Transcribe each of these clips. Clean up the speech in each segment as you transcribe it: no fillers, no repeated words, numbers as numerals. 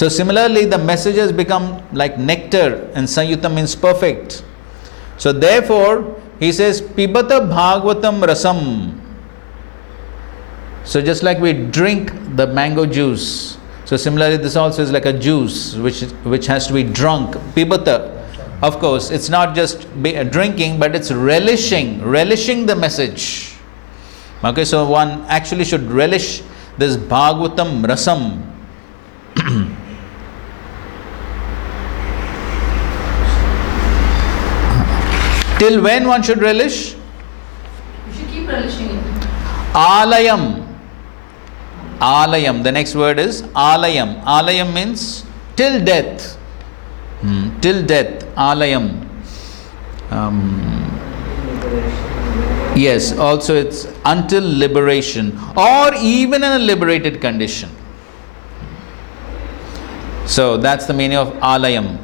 So similarly, the message has become like nectar, and Sanyutam means perfect. So therefore, he says, Pibata Bhagavatam Rasam. So just like we drink the mango juice, so similarly this also is like a juice which has to be drunk. Pibata. Of course, it's not just drinking, but it's relishing the message. Okay, so one actually should relish this Bhagavatam Rasam. Till when one should relish? You should keep relishing it. Alayam. Alayam. The next word is Alayam. Alayam means till death. Till death. Alayam. Yes, also it's until liberation, or even in a liberated condition. So that's the meaning of Alayam.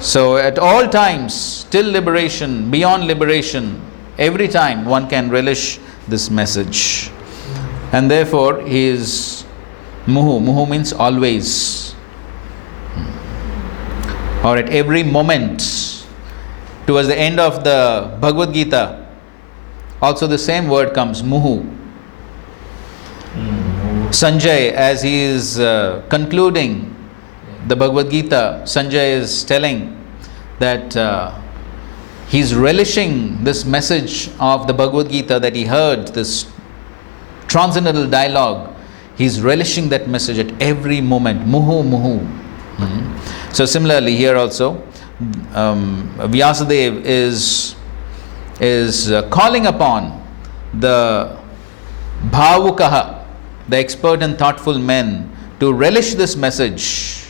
So at all times, till liberation, beyond liberation, every time one can relish this message. And therefore he is Muhu. Muhu means always. Or at every moment. Towards the end of the Bhagavad Gita, also the same word comes, Muhu. Sanjay, as he is concluding the Bhagavad Gita, Sanjay is telling that he's relishing this message of the Bhagavad Gita that he heard, this transcendental dialogue. He's relishing that message at every moment. Muhu, muhu. So similarly here also, Vyasadeva is calling upon the Bhavukaha, the expert and thoughtful men, to relish this message.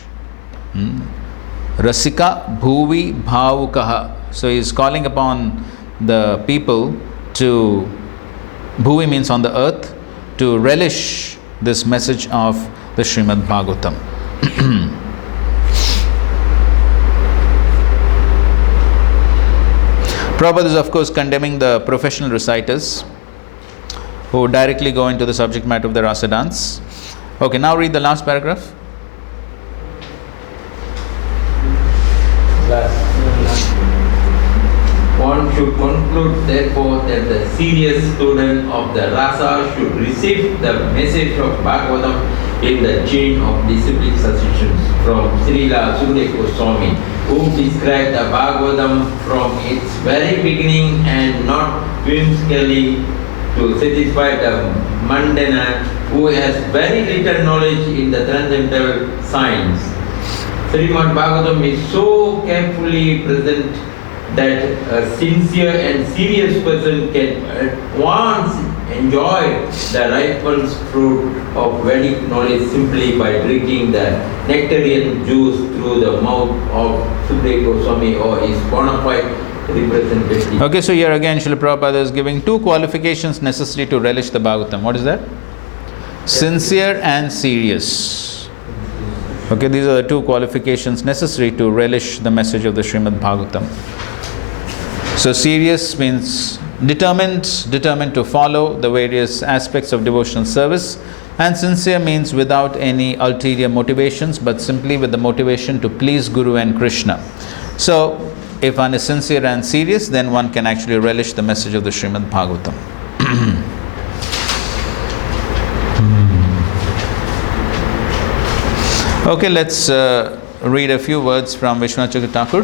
Rasika Bhuvi Bhavukaha. So he is calling upon the people to, Bhuvi means on the earth, to relish this message of the Srimad Bhagavatam. Prabhupada is of course condemning the professional reciters who directly go into the subject matter of the rasa dance. Okay, now read the last paragraph. One should conclude therefore that the serious student of the rasa should receive the message of Bhagavatam in the chain of disciplic successions from Srila Sukadeva Goswami, who described the Bhagavatam from its very beginning and not whimsically to satisfy the mundane who has very little knowledge in the transcendental science. Srimad Bhagavatam is so carefully present that a sincere and serious person can at once enjoy the ripened fruit of Vedic knowledge simply by drinking the nectarian juice through the mouth of Sukadeva Goswami or his bona fide representative. Okay, so here again Srila Prabhupada is giving two qualifications necessary to relish the Bhagavatam. What is that? Sincere and serious. Okay, these are the two qualifications necessary to relish the message of the Srimad Bhagavatam. So serious means determined to follow the various aspects of devotional service, and sincere means without any ulterior motivations but simply with the motivation to please Guru and Krishna. So if one is sincere and serious, then one can actually relish the message of the Srimad Bhagavatam. Okay, let's read a few words from Vishwanath Chakravarti Thakur.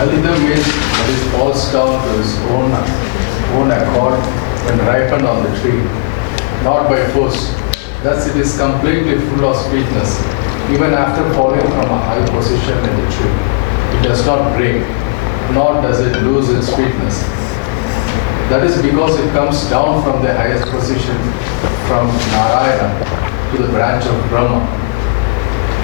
Kalida means that is falls down to his own accord when ripened on the tree, not by force. Thus it is completely full of sweetness. Even after falling from a high position in the tree, it does not break, nor does it lose its sweetness. That is because it comes down from the highest position, from Narayana to the branch of Brahma,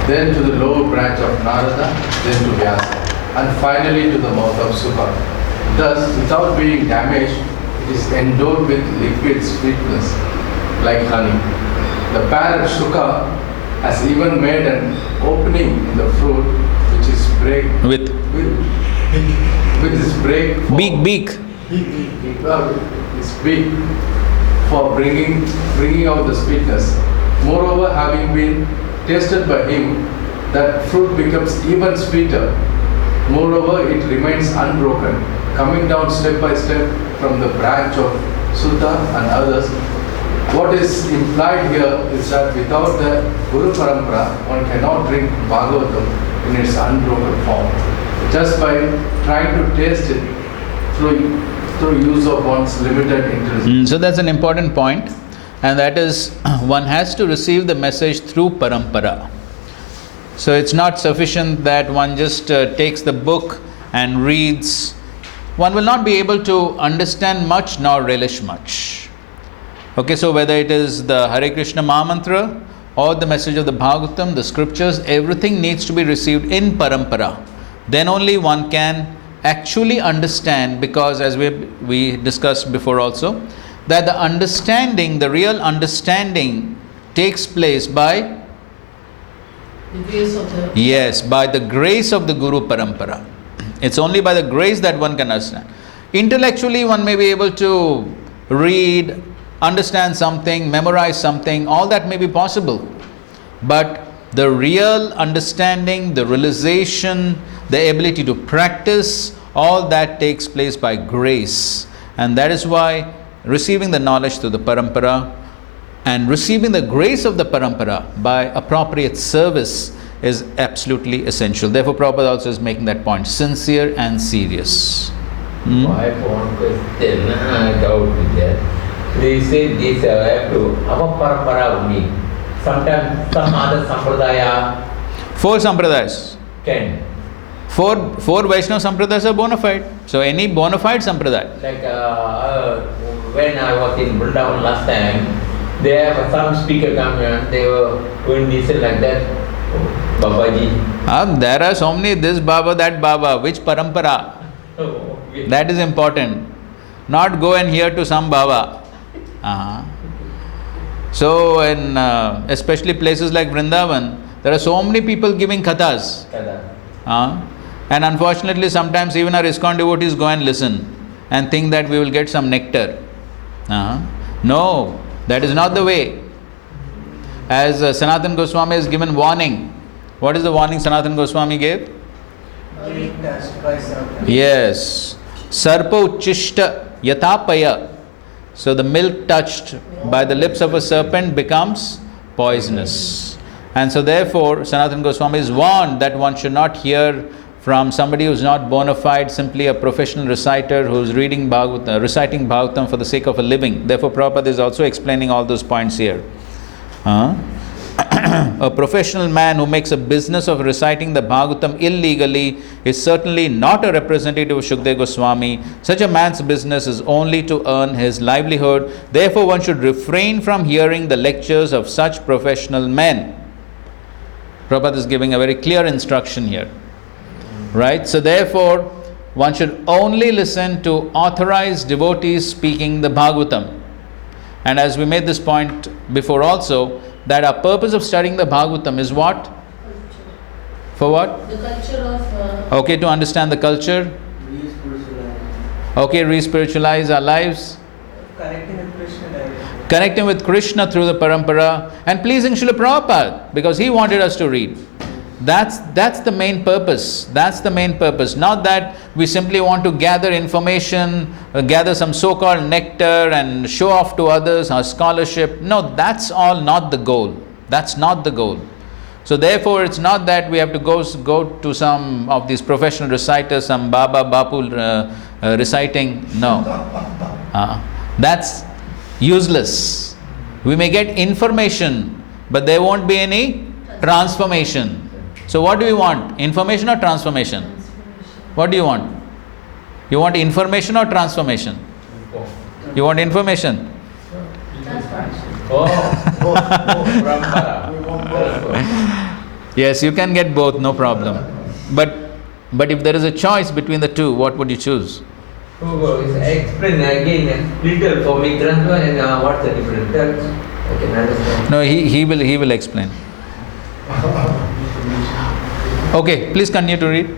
then to the lower branch of Narada, then to Vyasa, and finally to the mouth of Sukha. Thus, without being damaged, it is endowed with liquid sweetness, like honey. The parrot Sukha has even made an opening in the fruit, which is break With this break. beak. Its beak for bringing out the sweetness. Moreover, having been tasted by him, that fruit becomes even sweeter. Moreover, it remains unbroken, coming down step by step from the branch of Sutta and others. What is implied here is that without the Guru Parampara, one cannot drink Bhagavatam in its unbroken form. Just by trying to taste it through use of one's limited intelligence. So that's an important point, and that is one has to receive the message through parampara. So it's not sufficient that one just takes the book and reads. One will not be able to understand much nor relish much. Okay, so whether it is the Hare Krishna Mahamantra or the message of the Bhagavatam, the scriptures, everything needs to be received in parampara. Then only one can actually understand, because as we discussed before also, that the understanding, the real understanding takes place by, The grace of the... yes, by the grace of the Guru Parampara. It's only by the grace that one can understand. Intellectually one may be able to read, understand something, memorize something, all that may be possible. But the real understanding, the realization, the ability to practice, all that takes place by grace. And that is why receiving the knowledge through the parampara and receiving the grace of the parampara by appropriate service is absolutely essential. Therefore, Prabhupada also is making that point, sincere and serious. So I have one question, doubt with that. They say this have to our parampara only. Sometimes some other sampradaya 4 sampradayas. can. Four Vaishnava sampradayas are bona fide. So any bona fide sampradaya. Like when I was in Vrindavan last time, there were some speaker come and they were going this and like that. Babaji. There are so many, this Baba, that Baba, which parampara? Oh, okay. That is important. Not go and hear to some Baba. So in especially places like Vrindavan, there are so many people giving kathas. Kada. And unfortunately sometimes even our ISKCON devotees go and listen and think that we will get some nectar. No, that is not the way. As Sanatana Goswami has given warning. What is the warning Sanatana Goswami gave? Yes. Sarpa uchishta yatapaya. So the milk touched by the lips of a serpent becomes poisonous. And so therefore Sanatana Goswami is warned that one should not hear from somebody who is not bona fide, simply a professional reciter who is reciting Bhagavatam for the sake of a living. Therefore Prabhupada is also explaining all those points here. A professional man who makes a business of reciting the Bhagavatam illegally is certainly not a representative of Shukdev Goswami. Such a man's business is only to earn his livelihood. Therefore, one should refrain from hearing the lectures of such professional men. Prabhupada is giving a very clear instruction here. Right? So therefore, one should only listen to authorized devotees speaking the Bhagavatam. And as we made this point before also, that our purpose of studying the Bhagavatam is what? Culture. For what? The culture of... Okay, to understand the culture. Okay, re-spiritualize our lives. Connecting with Krishna through the parampara and pleasing Srila Prabhupada because he wanted us to read. That's the main purpose. That's the main purpose. Not that we simply want to gather information, gather some so-called nectar and show off to others our scholarship. No, that's all not the goal. That's not the goal. So therefore, it's not that we have to go to some of these professional reciters, some Baba, Bapu reciting. No. That's useless. We may get information, but there won't be any transformation. So what do we want? Information or transformation? What do you want? You want information or transformation? You want information? Yes, you can get both, no problem. But if there is a choice between the two, what would you choose? Explain again little for me, transfer and what's the difference? I can understand. No, he will explain. Okay, please continue to read.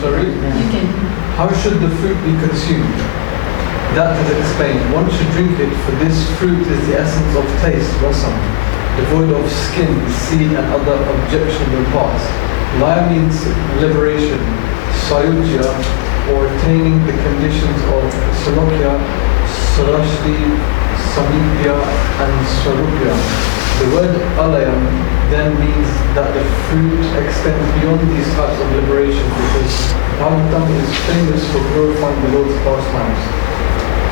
Sorry? You can. How should the fruit be consumed? That is explained. One should drink it, for this fruit is the essence of taste, rasam, devoid of skin, seed, and other objectionable parts. Laya means liberation, sayujya, or attaining the conditions of salokya, sarashti, samipya, and swarupya. The word alayam then means that the fruit extends beyond these types of liberation, because Bhagavatam is famous for glorifying the Lord's pastimes.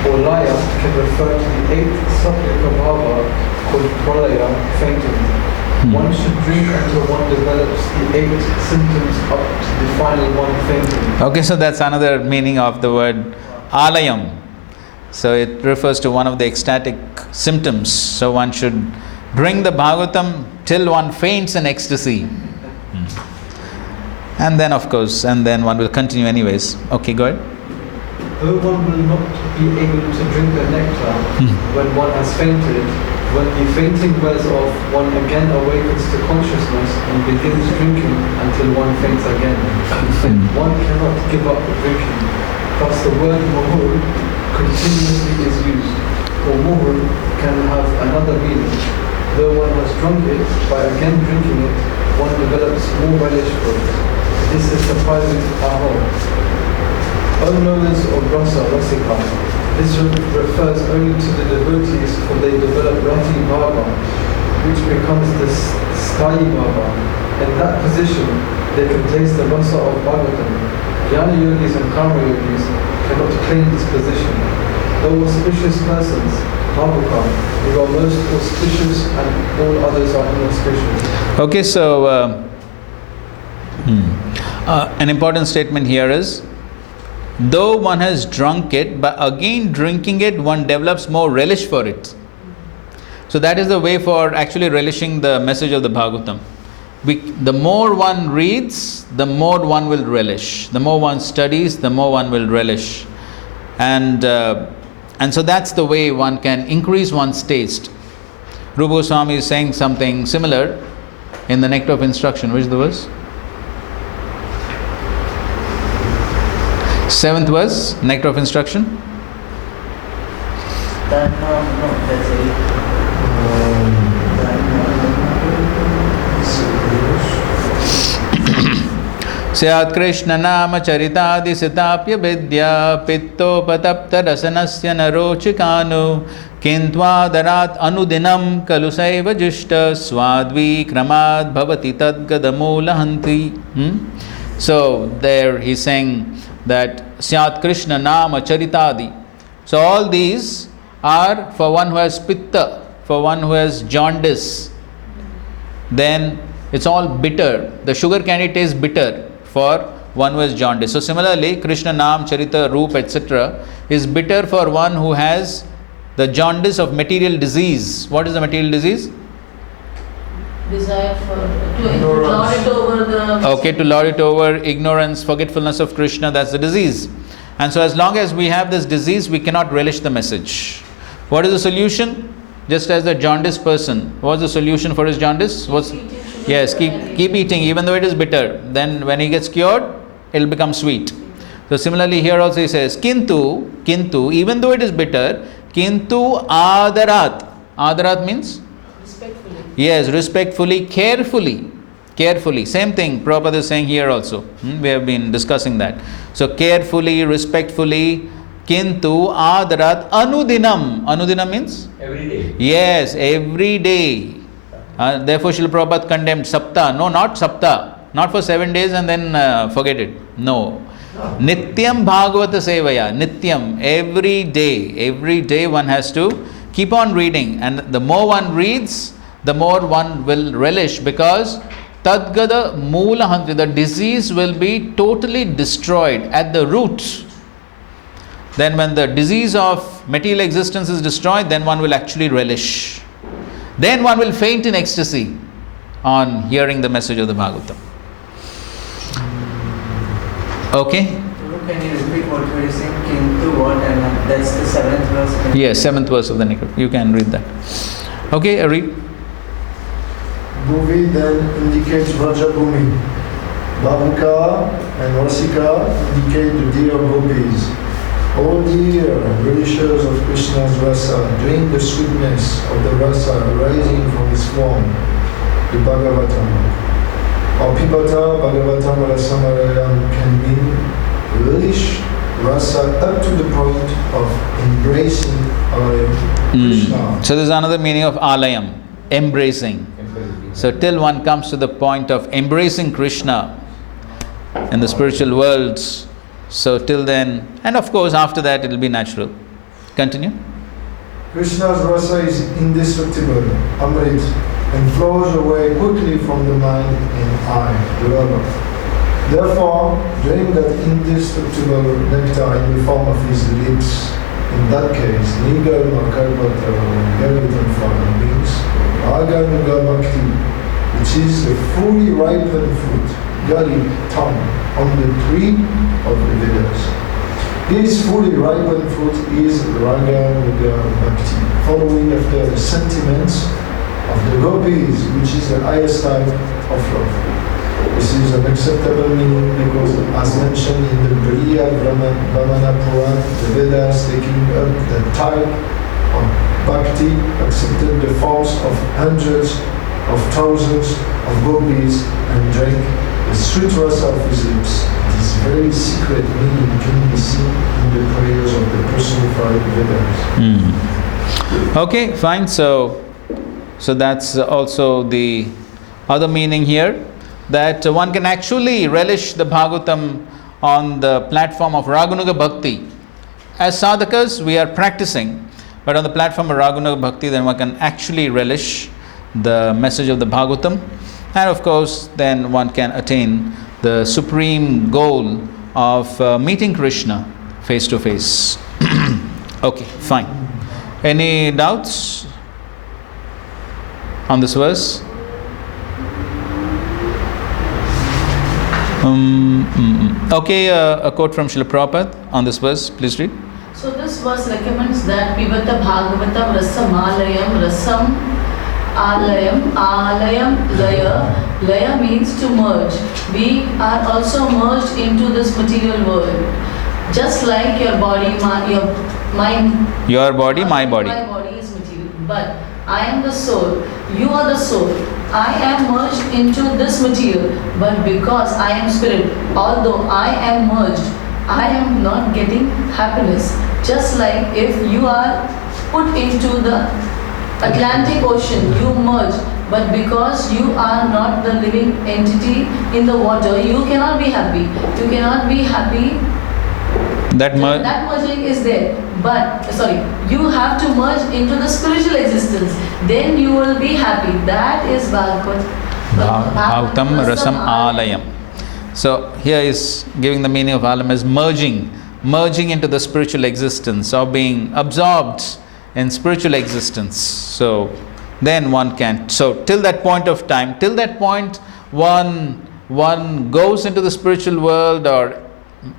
Or laya can refer to the eighth sattvic bhava called pralaya, fainting. One should drink until one develops the 8 symptoms up to the final one, fainting. Okay, so that's another meaning of the word alayam. So it refers to one of the ecstatic symptoms. So one should drink the Bhagavatam till one faints in ecstasy. And then of course, and then one will continue anyways. Okay, go ahead. Though one will not be able to drink the nectar when one has fainted, when the fainting wears off, one again awakens to consciousness and begins drinking until one faints again. One cannot give up drinking. Thus the word muhur continuously is used. Or muhur can have another meaning. Though one has drunk it, by again drinking it, one develops more relish for it. This is surprising ahom. O knowers of rasa, rasika, this refers only to the devotees, for they develop rati bhava, which becomes the sthayi bhava. In that position, they can taste the rasa of Bhagavatam. Jnana yogis and karma yogis cannot claim this position. Though auspicious persons, bhavuka, you are most auspicious and all others are inauspicious. Okay, so an important statement here is, though one has drunk it, but again drinking it, one develops more relish for it. So that is the way for actually relishing the message of the Bhagavatam. The more one reads, the more one will relish. The more one studies, the more one will relish. And so that's the way one can increase one's taste. Rupa Goswami is saying something similar in the Nectar of Instruction. Which is the verse? 7th verse, Nectar of Instruction. That's Syat Krishna Nama Charitadi Sitapya Vidya Pittopatapta Rasanasya Narochikanu Kintwadarat Anudinam Kalusaiva Jishta Swadvi Kramad Bhavati Tadgadamula Hanti. So there he's saying that Syat Krishna Nama Charitadi. So all these are for one who has pitta, for one who has jaundice. Then it's all bitter. The sugar candy tastes bitter for one who has jaundice. So similarly, Krishna Nam, Charita, Roop, etc. is bitter for one who has the jaundice of material disease. What is the material disease? Desire to lord it over the... Okay, to lord it over, ignorance, forgetfulness of Krishna, that's the disease. And so as long as we have this disease, we cannot relish the message. What is the solution? Just as the jaundice person, what's the solution for his jaundice? Yes, keep eating even though it is bitter. Then when he gets cured, it will become sweet. So similarly here also he says, Kintu, even though it is bitter, Kintu adarat. Adarat means? Respectfully. Yes, respectfully, carefully. Same thing Prabhupada is saying here also. We have been discussing that. So carefully, respectfully, Kintu adarat anudinam. Anudinam means? Every day. Yes, every day. Therefore Srila Prabhupada condemned Sapta. No, not Sapta. Not for 7 days and then forget it. No. Nityam Bhagavata Sevaya. Nityam. Every day one has to keep on reading. And the more one reads, the more one will relish, because Tadgada Moola Hantri, the disease will be totally destroyed at the root. Then when the disease of material existence is destroyed, then one will actually relish. Then one will faint in ecstasy on hearing the message of the Bhagavatam. Okay? Can you repeat what you were saying? Kintu what? And that's the 7th verse. Yes, 7th verse of the Nectar. You can read that. Okay, read. Bhuvi then indicates Vrajabhumi. Bhavuka and Rasika indicate the deer gopis. All the relishers of Krishna's rasa drink the sweetness of the rasa rising from his form, the Bhagavatam. Or Pibata Bhagavatam Rasamalayam can mean relish rasa up to the point of embracing Krishna. So there's another meaning of alayam, embracing. So till one comes to the point of embracing Krishna in the spiritual worlds, so till then, and of course after that it will be natural. Continue. Krishna's rasa is indestructible, Amrit, and flows away quickly from the mind and eye, the Lord. Therefore, drink that indestructible nectar in the form of his lips. In that case, Nigar Makarvata Garitam Fala means Aganuga Bhakti, which is the fully ripened fruit, Gari, tongue, on the tree of the Vedas. This fully ripened fruit is Raganuga Bhakti, following after the sentiments of the gopis, which is the highest type of love. This is an acceptable meaning because, as mentioned in the Briya Brahmana Puran, the Vedas taking up the type of bhakti accepted the forms of hundreds of thousands of gopis and drank the sweet rasa of his lips. This very secret meaning can be seen in the prayers of the personified Vedas. Okay, fine. So that's also the other meaning here, that one can actually relish the Bhagavatam on the platform of Raganuga Bhakti. As sadhakas, we are practicing, but on the platform of Raganuga Bhakti, then one can actually relish the message of the Bhagavatam, and of course, then one can attain the supreme goal of meeting Krishna face to face. Okay, fine. Any doubts on this verse? Okay, a quote from Srila Prabhupada on this verse, please read. So this verse recommends that Pibata Bhagavatam Rasam Alayam, Rasam Alayam, Alayam Laya. Laya means to merge. We are also merged into this material world. Just like your body, your mind. Your body, my body. My body is material. But I am the soul. You are the soul. I am merged into this material, but because I am spirit, although I am merged, I am not getting happiness. Just like if you are put into the Atlantic Ocean, you merge, but because you are not the living entity in the water, you cannot be happy. You cannot be happy. That merging is there, but you have to merge into the spiritual existence. Then you will be happy. That is Bhagavatam Rasam Alayam. So here is giving the meaning of alayam as merging into the spiritual existence, or being absorbed in spiritual existence. So then one can. So till that point of time, till that point, one goes into the spiritual world or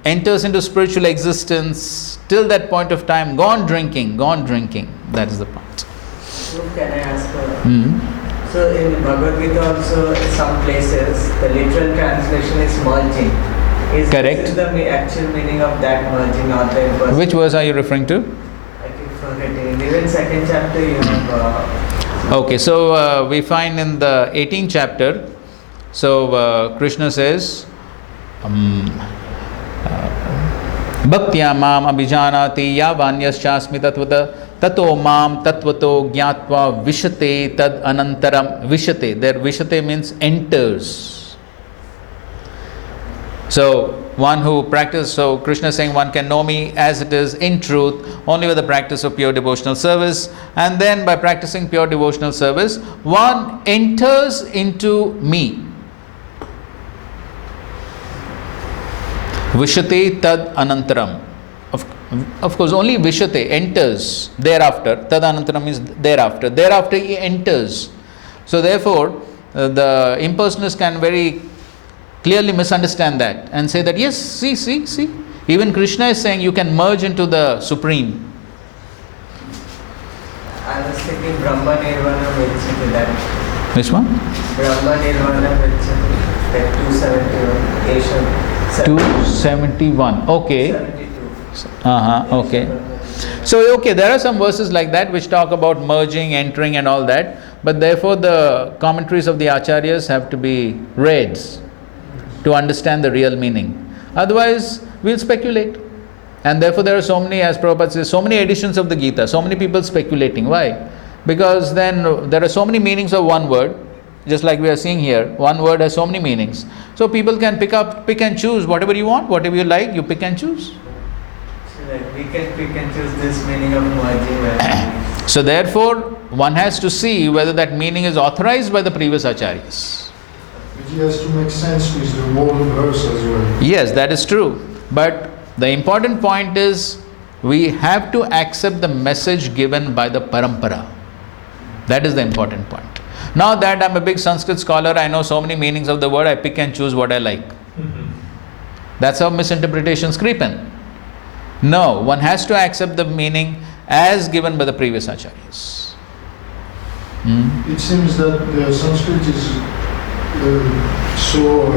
enters into spiritual existence. Till that point of time, gone drinking. That is the point. So can I ask? So in Bhagavad Gita also, some places the literal translation is merging. Correct. Is the actual meaning of that merging, not the impersonal? Which verse are you referring to? I keep forgetting. Even second chapter you have. Okay, so we find in the 18th chapter. So Krishna says. Bhaktya mam abhijanati yavanyaschasmi tatvata tato mam tatvato gyatva vishate tad anantaram. Vishate, there vishate means enters. So one who practices, so Krishna is saying one can know me as it is in truth only with the practice of pure devotional service, and then by practicing pure devotional service one enters into me. Vishate tad anantaram. Of course, only Vishate enters thereafter. Tad anantaram means thereafter. Thereafter he enters. So therefore, the impersonalists can very clearly misunderstand that and say that yes, see. Even Krishna is saying you can merge into the Supreme. I was thinking Brahma Nirvana Vichati, that. Which one? Brahma Nirvana Vichati, that 271. 271. Okay. 72. Okay. So, okay, there are some verses like that which talk about merging, entering and all that. But therefore the commentaries of the Acharyas have to be read to understand the real meaning. Otherwise, we'll speculate. And therefore there are so many, as Prabhupada says, so many editions of the Gita, so many people speculating. Why? Because then there are so many meanings of one word, just like we are seeing here. One word has so many meanings. So people can pick and choose whatever you want, whatever you like, you pick and choose. So like we can pick and choose this meaning of merging. So therefore, one has to see whether that meaning is authorized by the previous Acharyas. It has to make sense with the whole verse as well. Yes, that is true. But the important point is, we have to accept the message given by the parampara. That is the important point. Now that I'm a big Sanskrit scholar, I know so many meanings of the word, I pick and choose what I like. That's how misinterpretations creep in. No, one has to accept the meaning as given by the previous Acharyas. It seems that the Sanskrit is so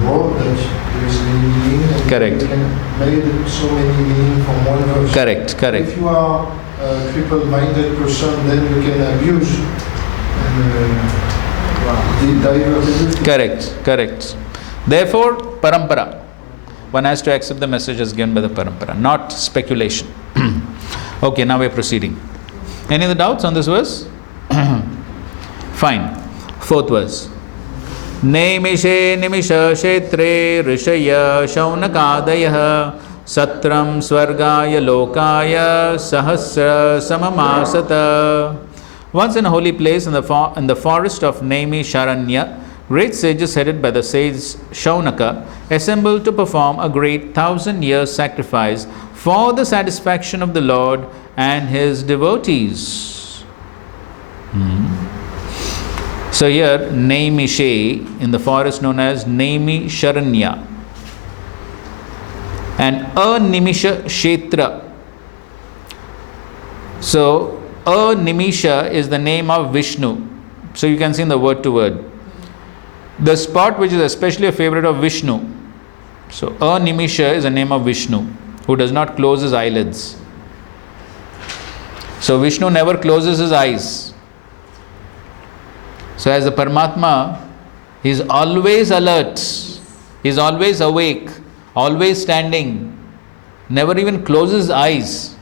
broad that there is many meanings. And Correct. you can make so many meanings from one verse. Correct, correct. If you are a crippled-minded person, then you can abuse and divert everything. Correct, correct. Therefore, parampara. One has to accept the message as given by the parampara, not speculation. Okay, now we're proceeding. Any other doubts on this verse? Fine. Fourth verse. Nemishe nimisha kshetre rishaya shaunakadayah satram swargaya lokaya sahasra samamasata. Once in a holy place in the forest of Nemi Sharanya, great sages headed by the sage Shaunaka assembled to perform a great 1,000-year sacrifice for the satisfaction of the Lord and his devotees. So here, Naimishe, in the forest known as Nemi Sharanya, and Animisha Kshetra. So, Animisha is the name of Vishnu. So you can see in the word to word. The spot which is especially a favorite of Vishnu. So, Animisha is the name of Vishnu, who does not close his eyelids. So, Vishnu never closes his eyes. So, as the Paramatma, he is always alert, he is always awake, always standing, never even closes his eyes.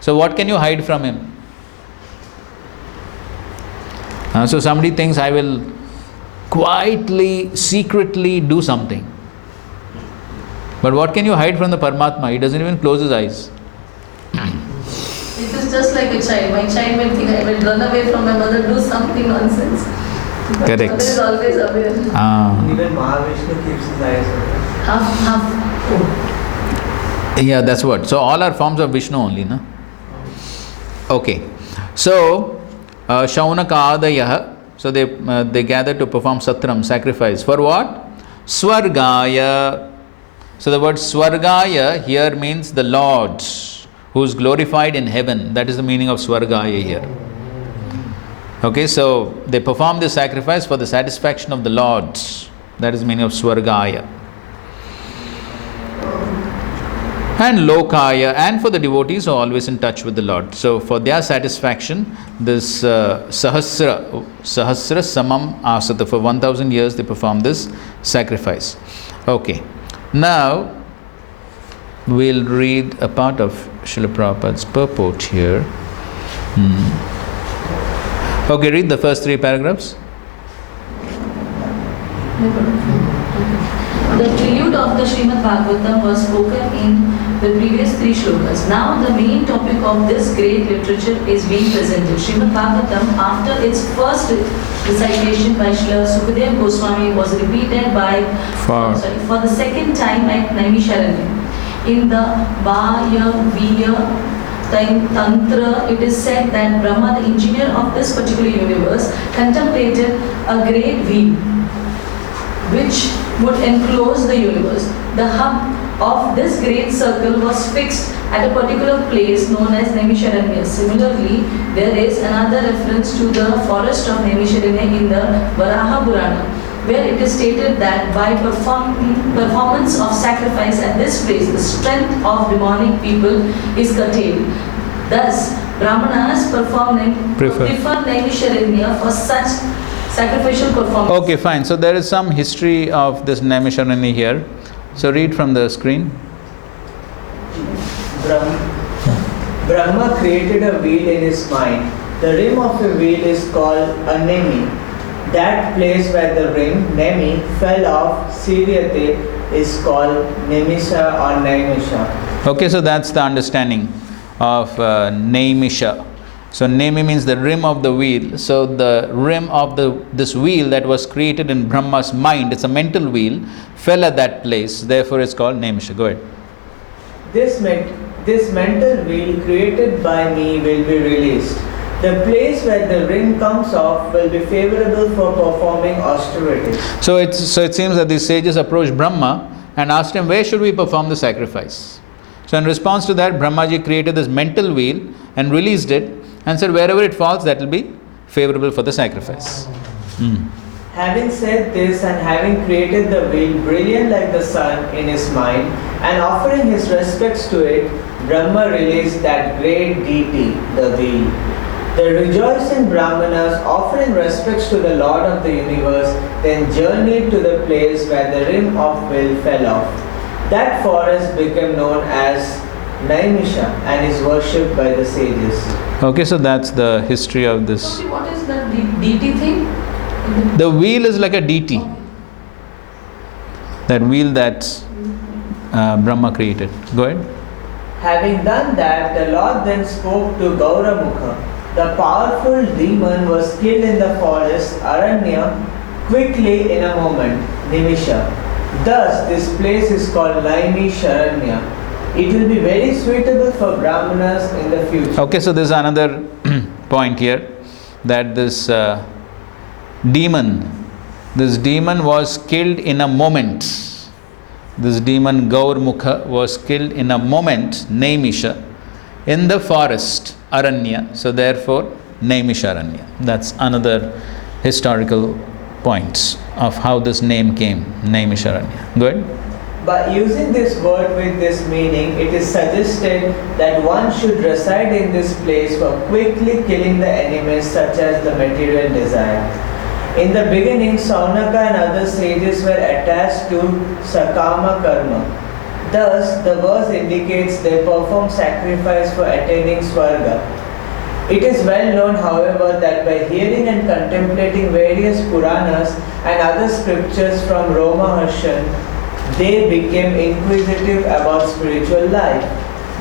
So, what can you hide from him? So, somebody thinks, I will quietly, secretly do something. But what can you hide from the Paramatma? He doesn't even close his eyes. It is just like a child. My child will think I will run away from my mother, do something nonsense. But Correct. mother is always aware. Even Mahavishnu keeps his eyes open. Half. Yeah, that's what. So, all are forms of Vishnu only, no? Okay. So, Shaunakadayah. So, they gather to perform satram, sacrifice. For what? Swargaya. So, the word Swargaya here means the Lord, who is glorified in heaven. That is the meaning of Swargaya here. Okay, so they perform this sacrifice for the satisfaction of the Lord. That is the meaning of Swargaya. And Lokaya, and for the devotees who are always in touch with the Lord. So for their satisfaction, this Sahasra Samam Asata, for 1,000 years they perform this sacrifice. Okay, now we'll read a part of Srila Prabhupada's purport here. Okay, read the first 3 paragraphs. The prelude of the Srimad Bhagavatam was spoken in the previous 3 shlokas. Now the main topic of this great literature is being presented. Srimad Bhagavatam, after its first recitation by Srila Sukadeva Goswami, was repeated for the second time at Naimisharanya. In the Vayavya Tantra, it is said that Brahma, the engineer of this particular universe, contemplated a great wheel which would enclose the universe. The hub of this great circle was fixed at a particular place known as Naimisharanya. Similarly, there is another reference to the forest of Naimisharanya in the Varaha Purana. where it is stated that by performance of sacrifice at this place, the strength of demonic people is curtailed. Thus, Brahmanas prefer Naimisharanya for such sacrificial performance. Okay, fine. So there is some history of this Naimisharanya here. So read from the screen. Brahma created a wheel in his mind. The rim of the wheel is called a Nemi. That place where the rim, Nemi, fell off, Siryate, is called Nemisha or Naimisha. Okay, so that's the understanding of Naimisha. So Nemi means the rim of the wheel. So the rim of this wheel that was created in Brahma's mind, it's a mental wheel, fell at that place. Therefore, it's called Naimisha. Go ahead. This mental wheel created by me will be released. The place where the ring comes off will be favorable for performing austerities. So it seems that these sages approached Brahma and asked him, where should we perform the sacrifice? So in response to that, Brahmaji created this mental wheel and released it and said, wherever it falls, that will be favorable for the sacrifice. Having said this and having created the wheel brilliant like the sun in his mind and offering his respects to it, Brahma released that great deity, the wheel. The rejoicing Brahmanas, offering respects to the Lord of the universe, then journeyed to the place where the rim of wheel fell off. That forest became known as Naimisha and is worshipped by the sages. Okay, so that's the history of this. So what is the deity thing? The wheel is like a deity. That wheel that Brahma created. Go ahead. Having done that, the Lord then spoke to Gauramukha. The powerful demon was killed in the forest, Aranya, quickly in a moment, Nimisha. Thus, this place is called Naimi Sharanya. It will be very suitable for Brahmanas in the future. Okay, so there's another point here, that this demon was killed in a moment. This demon Gaurmukha was killed in a moment, Naimisha, in the forest, Aranya. So therefore, Naimisharanya. That's another historical point of how this name came, Naimisharanya. Go ahead. By using this word with this meaning, it is suggested that one should reside in this place for quickly killing the enemies such as the material desire. In the beginning, Saunaka and other sages were attached to Sakama Karma. Thus, the verse indicates they perform sacrifice for attaining Swarga. It is well known, however, that by hearing and contemplating various Puranas and other scriptures from Romaharshan, they became inquisitive about spiritual life.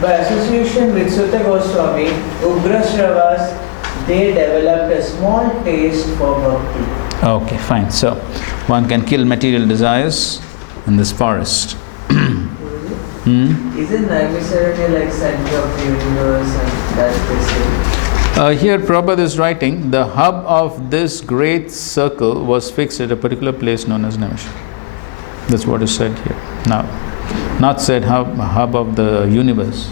By association with Sutta Goswami, Ugrashravas, they developed a small taste for bhakti. Okay, fine. So, one can kill material desires in this forest. Isn't Naimisharanya like center of the universe and that they say? Here Prabhupada is writing, the hub of this great circle was fixed at a particular place known as Naimisha. That's what is said here. Now, not said hub of the universe.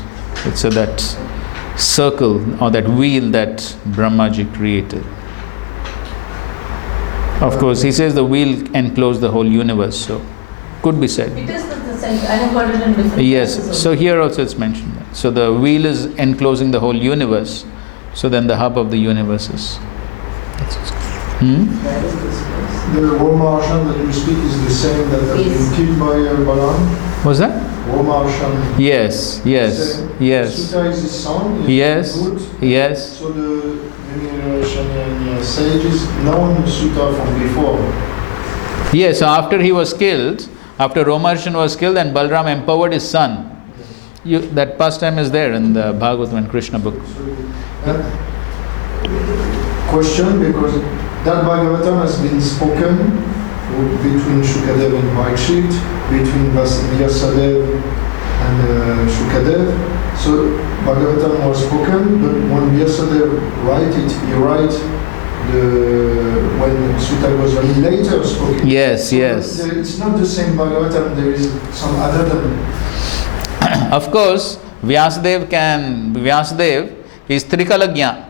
It said that circle or that wheel that Brahmaji created. Of course, he says the wheel enclosed the whole universe, so could be said. It is the center. I have got it in different Yes, places so also. here also it's mentioned that. So the wheel is enclosing the whole universe, so then the hub of the universe is. Where is this place? The Romaharshan that you speak is the same that has Yes. been killed by Balaam. What's that? Romaharshan. Yes, yes, Same. yes, Sutta is his son. yes, Good. yes. So the Naimisharanya sages known Sutta from before. Yes, so after he was killed, after Romaharshan was killed and Balram empowered his son, that pastime is there in the Bhagavatam and Krishna book. Question, because that Bhagavatam has been spoken between Shukadev and Parikshit, between Vyasadeva and Shukadev. So Bhagavatam was spoken, but when Vyasadeva write it, he write when Sutta Goswami later spoken. Yes, So yes. It's not the same Bhagavatam, there is some other than. Of course, Vyasadev is Trikalagya.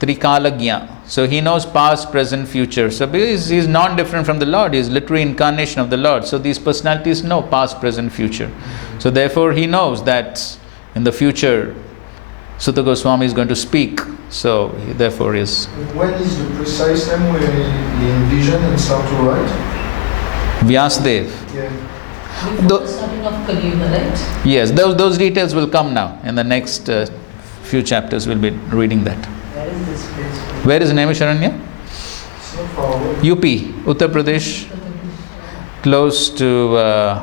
Trikalagya. So he knows past, present, future. So because he's non-different from the Lord, he's literally incarnation of the Lord. So these personalities know past, present, future. So therefore he knows that in the future Sutta Goswami is going to speak. So he therefore is. When is the precise time when he envision and start to write? Vyasdev. Yeah. Before The- the starting of Kali Yuga, right? Yes, those details will come now. In the next few chapters we'll be reading that. Where is this place? Where is Naimisharanya? It's not far away. UP, Uttar Pradesh, close to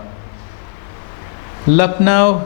Lucknow.